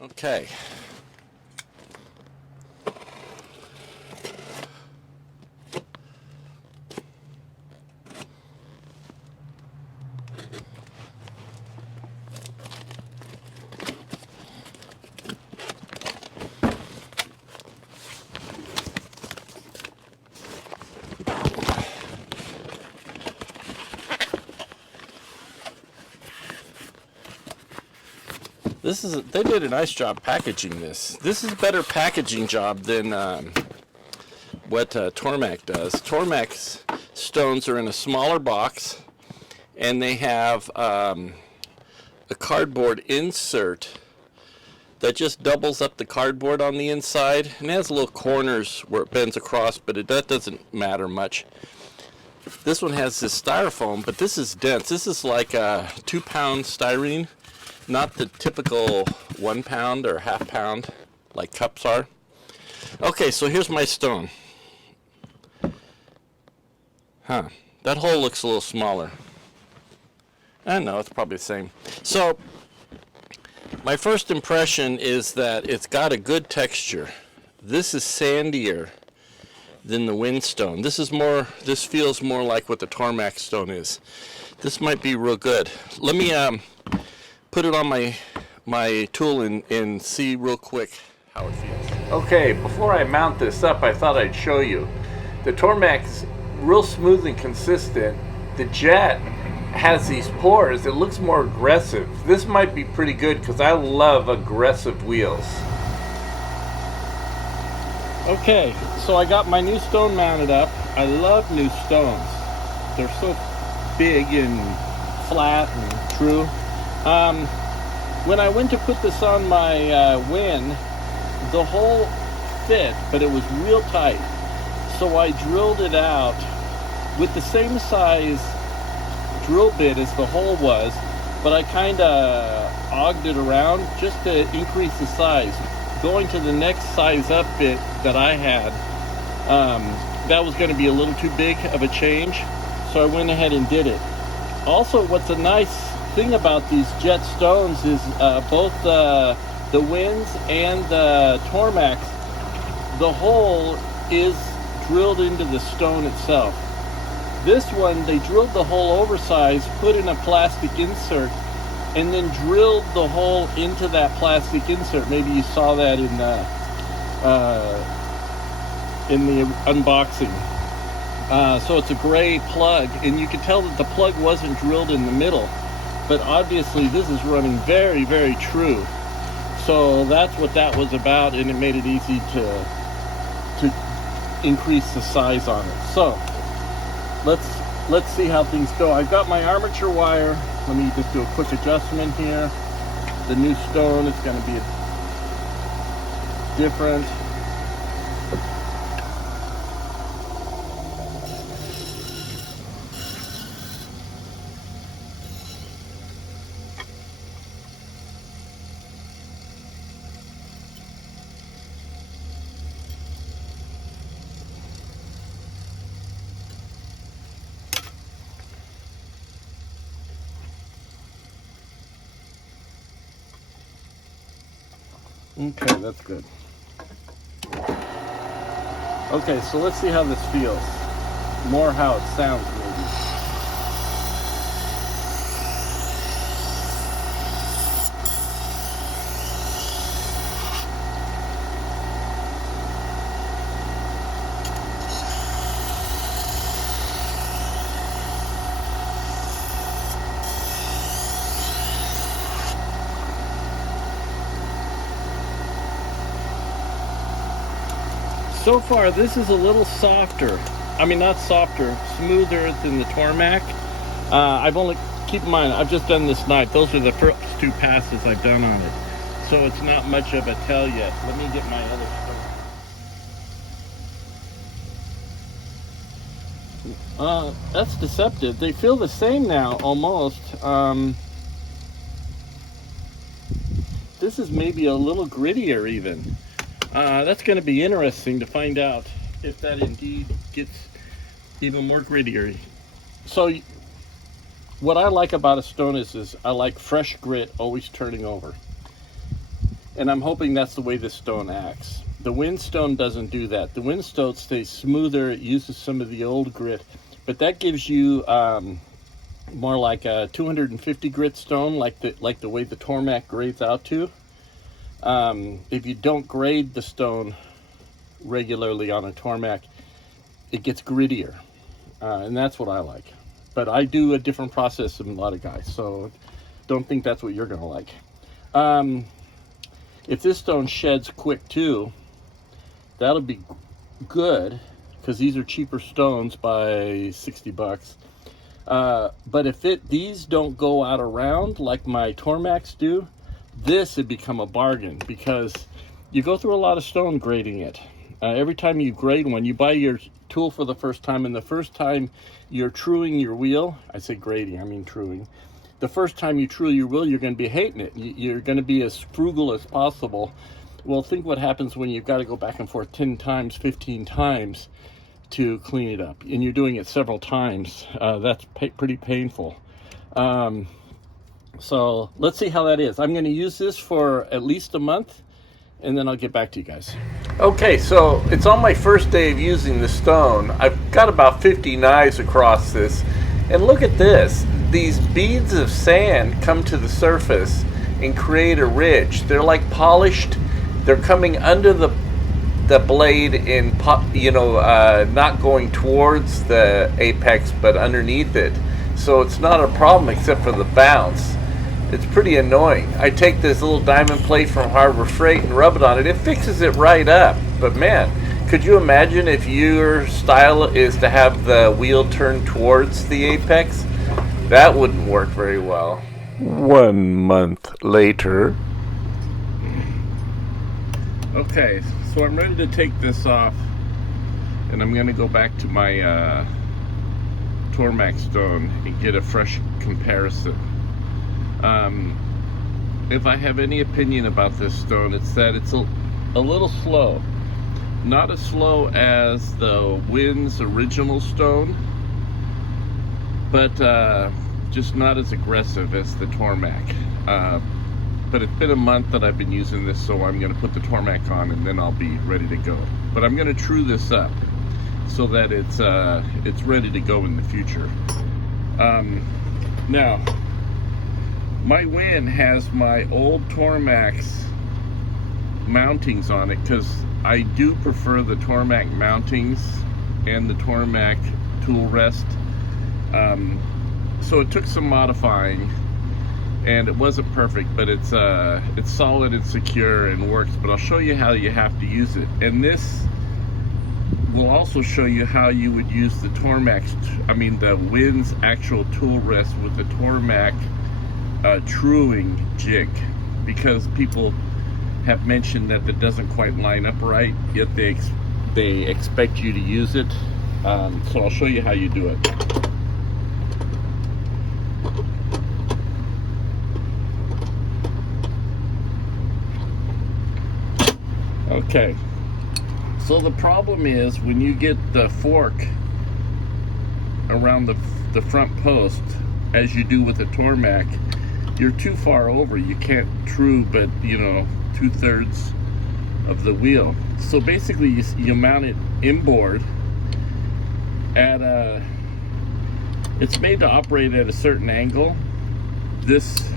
Okay. They did a nice job packaging this. This is a better packaging job than what Tormek does. Tormek's stones are in a smaller box, and they have a cardboard insert that just doubles up the cardboard on the inside, and it has little corners where it bends across, but that doesn't matter much. This one has this styrofoam, but this is dense. This is like a 2-pound styrene. Not the typical 1 pound or half pound like cups are. Okay, so here's my stone. That hole looks a little smaller. I know, it's probably the same. So, my first impression is that it's got a good texture. This is sandier than the whetstone. This feels more like what the Tormek stone is. This might be real good. Let me put it on my tool and see real quick how it feels. Okay, before I mount this up, I thought I'd show you. The Tormek's real smooth and consistent. The Jet has these pores. It looks more aggressive. This might be pretty good because I love aggressive wheels. Okay, so I got my new stone mounted up. I love new stones. They're so big and flat and true. When I went to put this on my Win, the hole fit, but it was real tight. So I drilled it out with the same size drill bit as the hole was, but I kind of auged it around just to increase the size. Going to the next size up bit that I had, that was going to be a little too big of a change, so I went ahead and did it. Also, what's a nice thing about these Jet stones is both the Wins and the Tormeks, the hole is drilled into the stone itself. This one, they drilled the hole oversized, put in a plastic insert, and then drilled the hole into that plastic insert. Maybe you saw that in the unboxing. So it's a gray plug, and you can tell that the plug wasn't drilled in the middle. But obviously this is running very, very true. So that's what that was about, and it made it easy to increase the size on it. So let's see how things go. I've got my armature wire. Let me just do a quick adjustment here. The new stone is going to be different. Okay, that's good. Okay, so let's see how this feels. More how it sounds, maybe. So far, this is a little softer. I mean, not softer, smoother than the Tormek. Keep in mind, I've just done this night. Those are the first 2 passes I've done on it. So it's not much of a tell yet. Let me get my other stone. That's deceptive. They feel the same now, almost. This is maybe a little grittier even. That's going to be interesting to find out if that indeed gets even more grittier. So what I like about a stone is I like fresh grit always turning over. And I'm hoping that's the way this stone acts. The whetstone doesn't do that. The whetstone stays smoother. It uses some of the old grit, but that gives you more like a 250 grit stone, like the way the Tormek grades out to. If you don't grade the stone regularly on a Tormek, it gets grittier, and that's what I like. But I do a different process than a lot of guys, so don't think that's what you're gonna like. If this stone sheds quick too, that'll be good, because these are cheaper stones by 60 bucks. But if these don't go out around like my Tormeks do, this would become a bargain, because you go through a lot of stone grading it. Every time you grade one, you buy your tool for the first time, and the first time you're truing your wheel, I say grading, I mean truing. The first time you true your wheel, you're going to be hating it. You're going to be as frugal as possible. Well, think what happens when you've got to go back and forth 10 times, 15 times to clean it up, and you're doing it several times. That's pretty painful. So let's see how that is. I'm going to use this for at least a month, and then I'll get back to you guys. Okay, so it's on my first day of using the stone. I've got about 50 knives across this, and look at this. These beads of sand come to the surface and create a ridge. They're like polished. They're coming under the blade in, not going towards the apex, but underneath it. So it's not a problem except for the bounce. It's pretty annoying. I take this little diamond plate from Harbor Freight and rub it on it. It fixes it right up. But man, could you imagine if your style is to have the wheel turn towards the apex? That wouldn't work very well. 1 month later. Okay, so I'm ready to take this off, and I'm going to go back to my Tormek stone and get a fresh comparison. If I have any opinion about this stone, it's that it's a little slow. Not as slow as the Wind's original stone, but just not as aggressive as the Tormek. But it's been a month that I've been using this, so I'm going to put the Tormek on, and then I'll be ready to go. But I'm going to true this up so that it's ready to go in the future. Now, my Wind has my old Tormek's mountings on it, because I do prefer the Tormek mountings and the Tormek tool rest. So it took some modifying, and it wasn't perfect, but it's solid and secure and works. But I'll show you how you have to use it, and this will also show you how you would use the the Wind's actual tool rest with the Tormek truing jig, because people have mentioned that it doesn't quite line up right, yet they expect you to use it. So I'll show you how you do it. Okay, so the problem is when you get the fork around the front post, as you do with the Tormek, you're too far over. You can't true but 2/3 of the wheel. So basically you mount it inboard at it's made to operate at a certain angle. This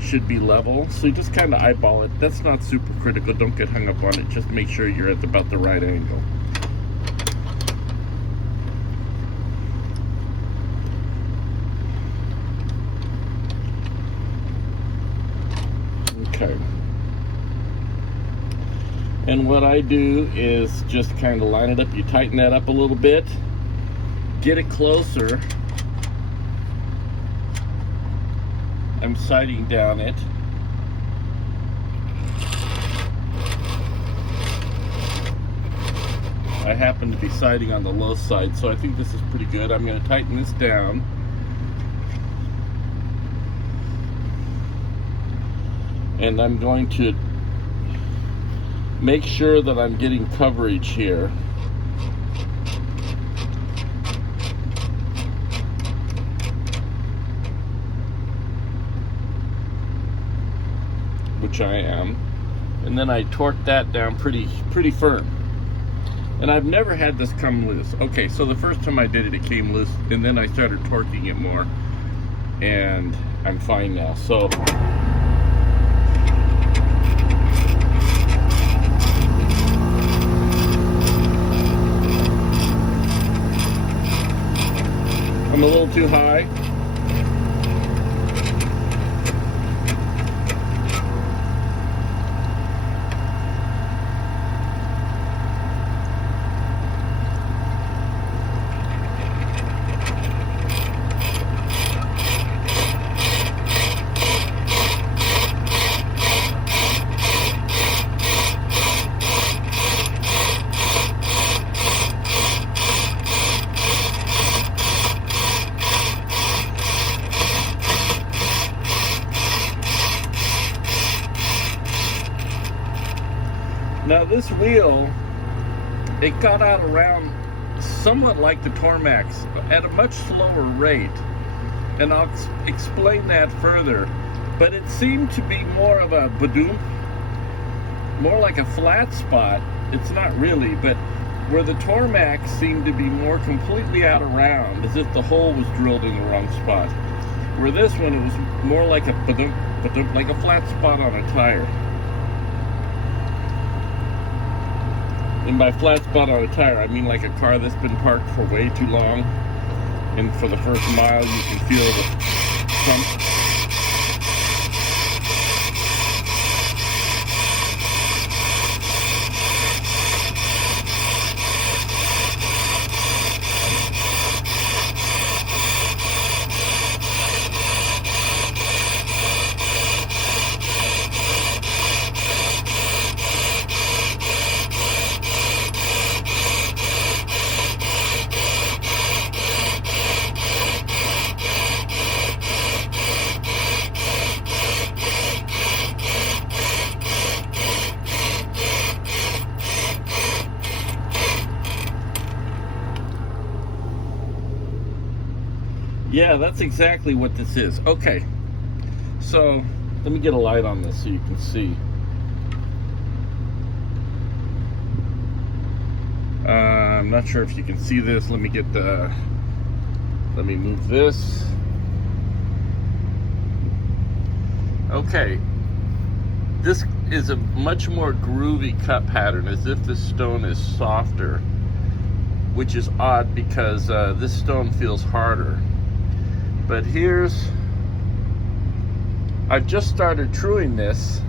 should be level, so you just kind of eyeball it. That's not super critical. Don't get hung up on it. Just make sure you're at about the right angle. Okay. And what I do is just kind of line it up. You tighten that up a little bit, get it closer. I'm sighting down it. I happen to be sighting on the low side, so I think this is pretty good. I'm going to tighten this down. And I'm going to make sure that I'm getting coverage here. Which I am. and then I torqued that down pretty firm. And I've never had this come loose. Okay, so the first time I did it, it came loose, and then I started torquing it more, and I'm fine now. So I'm a little too high. Now this wheel, it got out around somewhat like the Tormek's at a much slower rate, and I'll explain that further. But it seemed to be more of a badoom, more like a flat spot. It's not really, but where the Tormek seemed to be more completely out around, as if the hole was drilled in the wrong spot. Where this one, it was more like a badoom, like a flat spot on a tire. And by flat spot on a tire, I mean like a car that's been parked for way too long, and for the first mile you can feel the pump. Yeah, that's exactly what this is. Okay, so let me get a light on this so you can see. I'm not sure if you can see this. Let me move this. Okay, this is a much more groovy cut pattern, as if the stone is softer, which is odd because this stone feels harder. But I've just started truing this,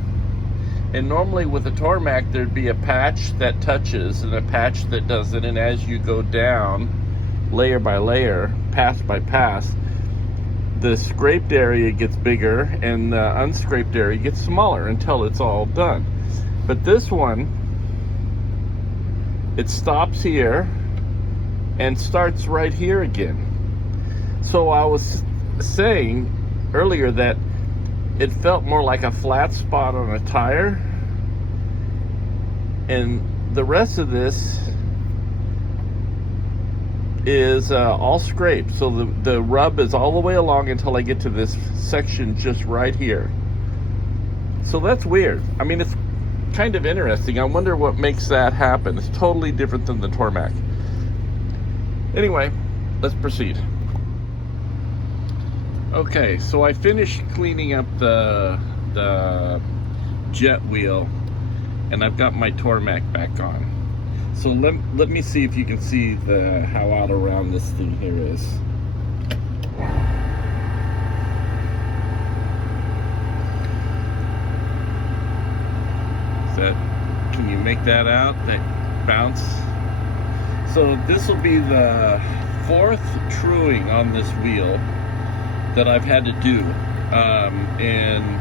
and normally with a Tormek there'd be a patch that touches and a patch that doesn't, and as you go down layer by layer, pass by pass, the scraped area gets bigger and the unscraped area gets smaller until it's all done. But this one, it stops here and starts right here again. So I was saying earlier that it felt more like a flat spot on a tire, and the rest of this is all scraped. So the rub is all the way along until I get to this section just right here. So that's weird. I mean, it's kind of interesting. I wonder what makes that happen. It's totally different than the Tormek. Anyway, let's proceed. Okay, so I finished cleaning up the jet wheel, and I've got my Tormek back on. So let me see if you can see how out around this thing here is. Can you make that out? That bounce? So this will be the 4th truing on this wheel that I've had to do, and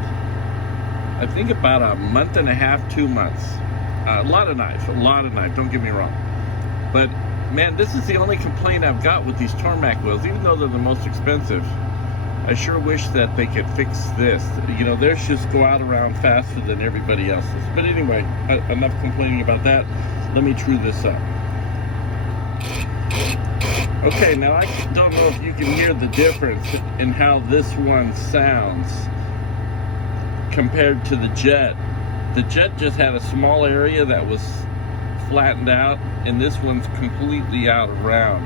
I think about a month and a half, 2 months. A lot of knife, don't get me wrong. But man, this is the only complaint I've got with these Tormek wheels. Even though they're the most expensive, I sure wish that they could fix this. You know, theirs just go out around faster than everybody else's. But anyway, enough complaining about that. Let me true this up. Okay, now I don't know if you can hear the difference in how this one sounds compared to the jet The Jet just had a small area that was flattened out, and this one's completely out around.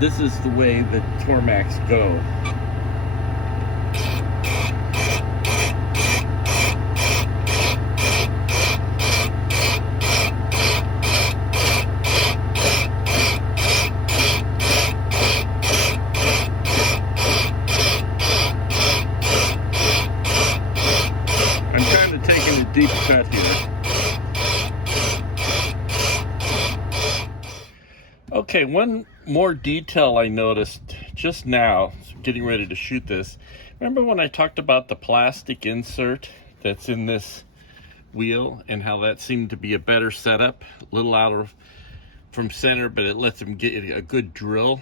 This is the way the Tormeks go. Deep cut here. Okay, one more detail I noticed just now, getting ready to shoot this. Remember when I talked about the plastic insert that's in this wheel and how that seemed to be a better setup, a little out from center, but it lets them get a good drill?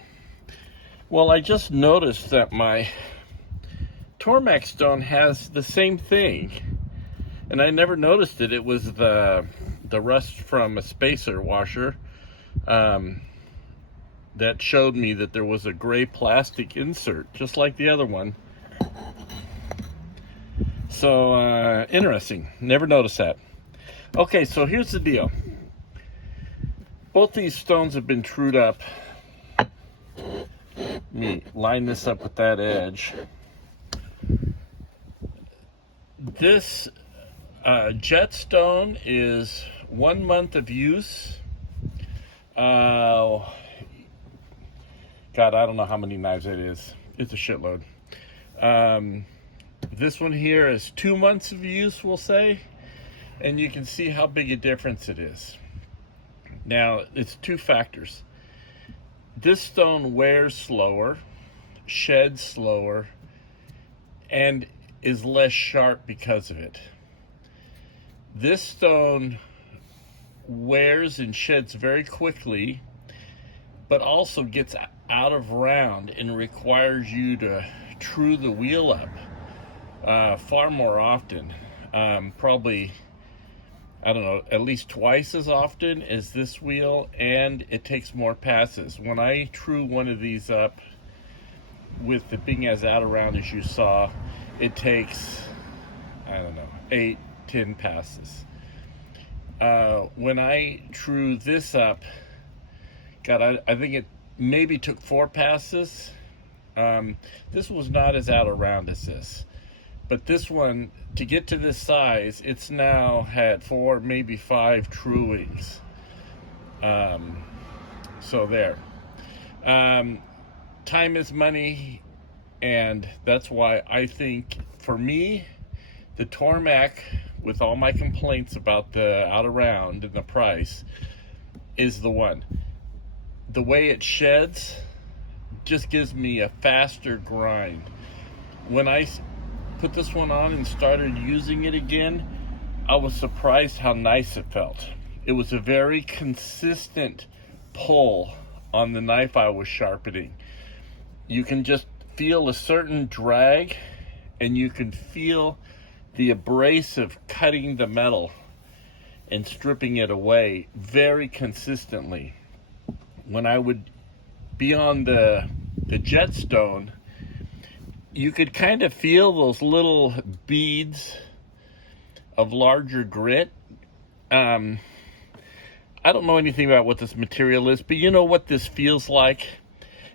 Well, I just noticed that my Tormek stone has the same thing. And I never noticed it. It was the rust from a spacer washer that showed me that there was a gray plastic insert, just like the other one. So, interesting. Never noticed that. Okay, so here's the deal. Both these stones have been trued up. Let me line this up with that edge. This Jet stone is 1 month of use. God, I don't know how many knives it is. It's a shitload. This one here is 2 months of use, we'll say. And you can see how big a difference it is. Now, it's two factors. This stone wears slower, sheds slower, and is less sharp because of it. This stone wears and sheds very quickly, but also gets out of round and requires you to true the wheel up far more often. Probably, I don't know, at least twice as often as this wheel, and it takes more passes. When I true one of these up with the being as out of round as you saw, it takes, I don't know, 8-10 passes. When I true this up, God, I think it maybe took 4 passes. This was not as out of round as this, but this one, to get to this size, it's now had 4, maybe 5 truings. So there. Time is money, and that's why I think, for me, the Tormek, with all my complaints about the out of round and the price, is the one. The way it sheds just gives me a faster grind. When I put this one on and started using it again, I was surprised how nice it felt. It was a very consistent pull on the knife I was sharpening. You can just feel a certain drag, and you can feel the abrasive cutting the metal and stripping it away very consistently. When I would be on the Jet stone, you could kind of feel those little beads of larger grit. I don't know anything about what this material is, but you know what this feels like?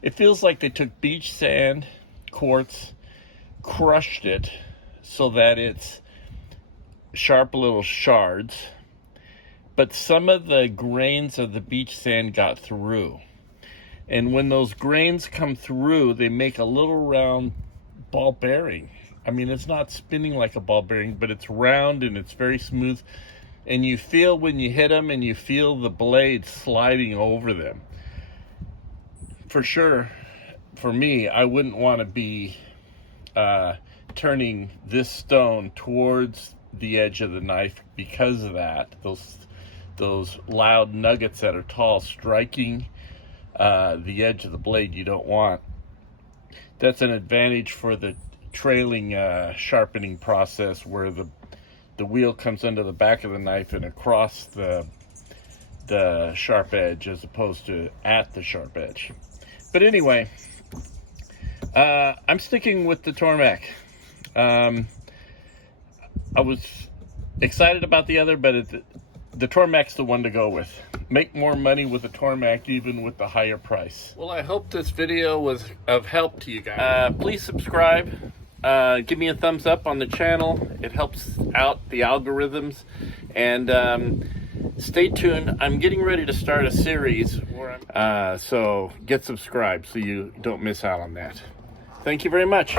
It feels like they took beach sand, quartz, crushed it so that it's sharp little shards, but some of the grains of the beach sand got through. And when those grains come through, they make a little round ball bearing. I mean, it's not spinning like a ball bearing, but it's round and it's very smooth. And you feel when you hit them, and you feel the blade sliding over them. For sure, for me, I wouldn't want to be turning this stone towards the edge of the knife because of that. Those loud nuggets that are tall striking the edge of the blade, you don't want. That's an advantage for the trailing sharpening process, where the wheel comes under the back of the knife and across the sharp edge, as opposed to at the sharp edge. But anyway, I'm sticking with the Tormek. I was excited about the other, but the Tormek's the one to go with. Make more money with the Tormek even with the higher price. Well, I hope this video was of help to you guys. Please subscribe. Give me a thumbs up on the channel. It helps out the algorithms. And stay tuned. I'm getting ready to start a series where so get subscribed so you don't miss out on that. Thank you very much.